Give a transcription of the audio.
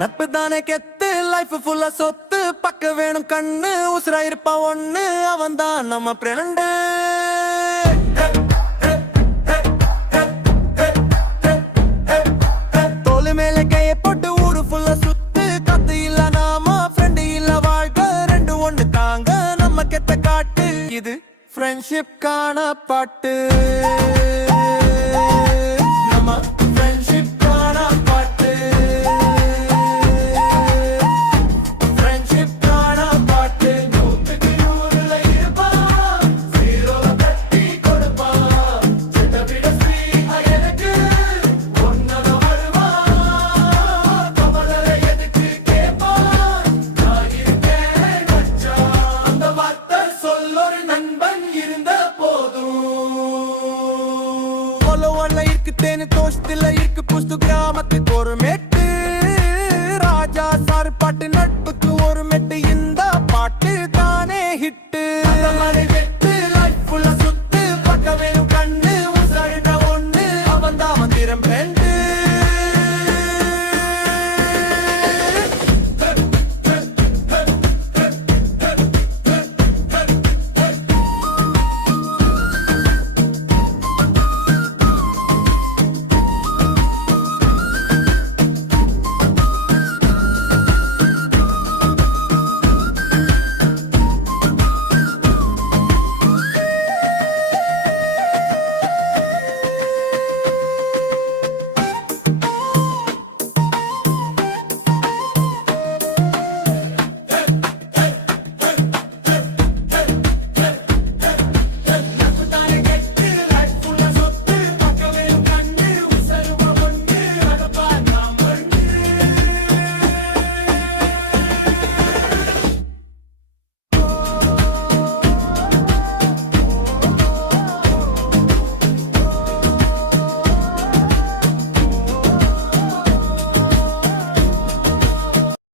நட்பு தானே கெத்து லைஃப் ஃபுல்லா சொத்து பக்க வேணும் கண்ணு உசுரா இருப்பான் ஒண்ணு அவன் தான் நம்ம ஃப்ரெண்டு தோளு மேல கைய போட்டு ஊரு ஃபுல்லா சுத்து கத்து இல்ல நாம ஃப்ரெண்டு இல்ல வாழ்க்கை ரெண்டு ஒண்ணு தாங்க நம்ம கெத்த காட்டு இது ஃப்ரெண்ட்ஷிப் காண பாட்டு